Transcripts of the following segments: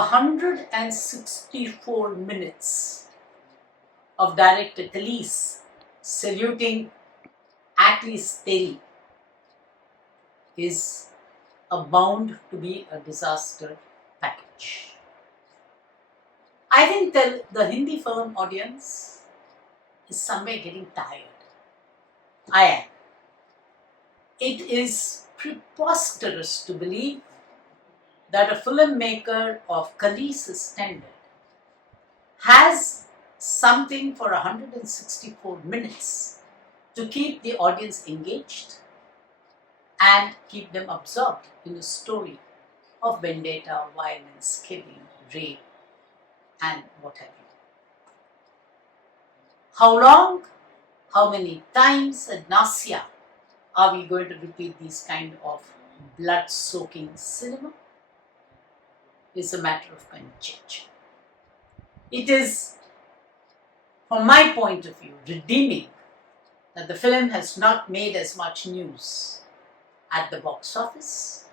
164 minutes of director Khalees saluting Atlas Terry is bound to be a disaster package. I think the Hindi film audience is somewhere getting tired. I am. It is preposterous to believe that a filmmaker of Khalees' standard has something for 164 minutes to keep the audience engaged and keep them absorbed in a story of vendetta, violence, killing, rape, and what have you. How long, how many times ad nauseam are we going to repeat these kind of blood-soaking cinema? Is a matter of conjecture. It is, from my point of view, redeeming that the film has not made as much news at the box office,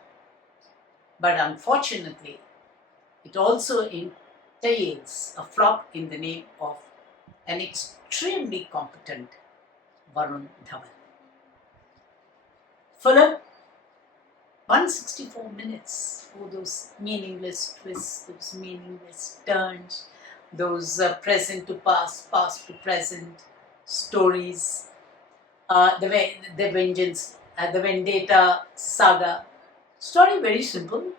but unfortunately, it also entails a flop in the name of an extremely competent Varun Dhawan. Film 164 minutes for those meaningless twists, those meaningless turns, those present to past, past to present stories, the vengeance, the vendetta saga. Story very simple.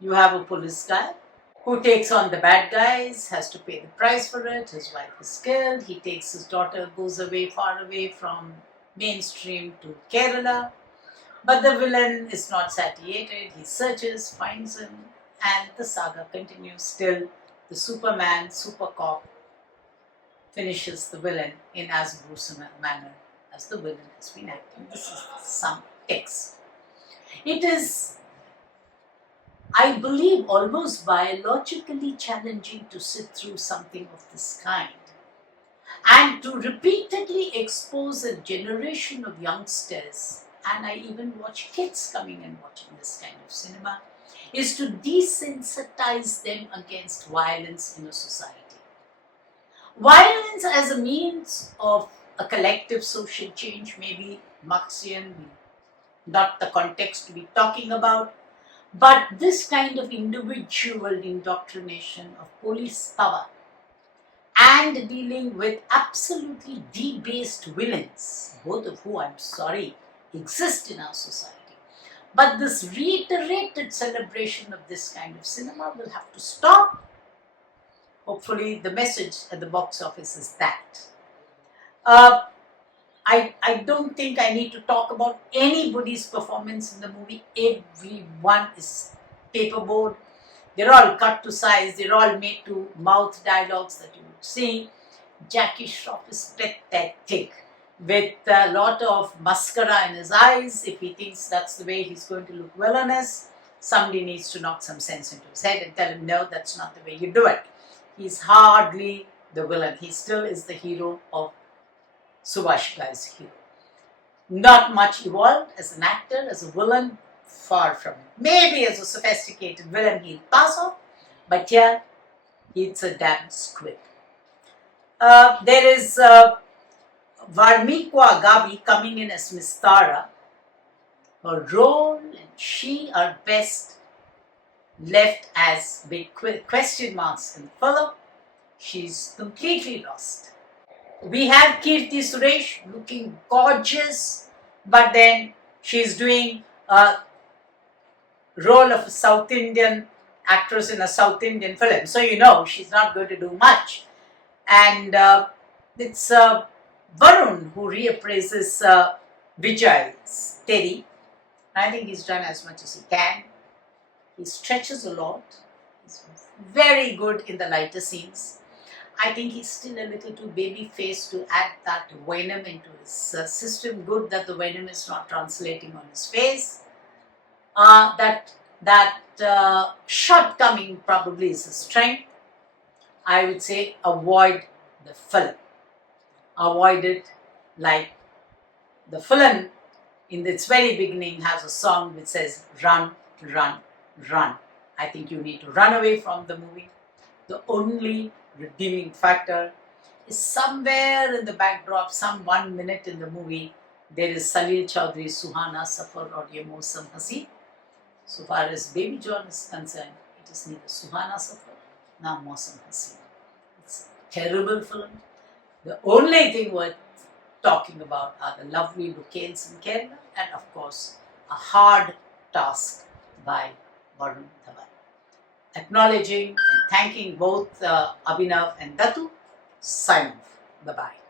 You have a police guy who takes on the bad guys, has to pay the price for it. His wife is killed. He takes his daughter, goes away, far away from mainstream to Kerala. But the villain is not satiated. He searches, finds him, and the saga continues till the Superman, super cop, finishes the villain in as gruesome a manner as the villain has been acting. This is some text. It is, I believe, almost biologically challenging to sit through something of this kind and to repeatedly expose a generation of youngsters, and I even watch kids coming and watching this kind of cinema, is to desensitize them against violence in a society. Violence as a means of a collective social change may be Marxian, not the context to be talking about, but this kind of individual indoctrination of police power and dealing with absolutely debased villains, both of whom, I'm sorry, exist in our society. But this reiterated celebration of this kind of cinema will have to stop. Hopefully the message at the box office is that. I don't think I need to talk about anybody's performance in the movie. Everyone is paperboard. They're all cut to size. They're all made to mouth dialogues that you would see. Jackie Shroff is pathetic, with a lot of mascara in his eyes. If he thinks that's the way he's going to look villainous, somebody needs to knock some sense into his head and tell him, no, that's not the way you do it. He's hardly the villain. He still is the hero of Subhash Ghai's hero. Not much evolved as an actor, as a villain, far from it. Maybe as a sophisticated villain he'll pass off, but yeah, it's a damn squib. There is Varmikwa Gabi coming in as Miss Tara. Her role and she are best left as big question marks in the film. She's completely lost. We have Kirti Suresh looking gorgeous, but then she's doing a role of a South Indian actress in a South Indian film. So you know she's not going to do much. And it's Varun who reappraises Vijay's Terry. I think he's done as much as he can. He stretches a lot. He's very good in the lighter scenes. I think he's still a little too baby-faced to add that venom into his system. Good that the venom is not translating on his face. That shortcoming probably is a strength. I would say avoid the film. Avoid it like the film in its very beginning has a song which says run, run, run. I think you need to run away from the movie. The only redeeming factor is somewhere in the backdrop, some 1 minute in the movie, there is Salil Chaudhary's Suhana Safar or Ye Mausam Haseen. So far as Baby John is concerned, it is neither Suhana Safar nor Mausam Haseen. It's a terrible film. The only thing worth talking about are the lovely locations in Kerala and, of course, a hard task by Varun Dhawan. Acknowledging and thanking both Abhinav and Datu, sign off. Bye-bye.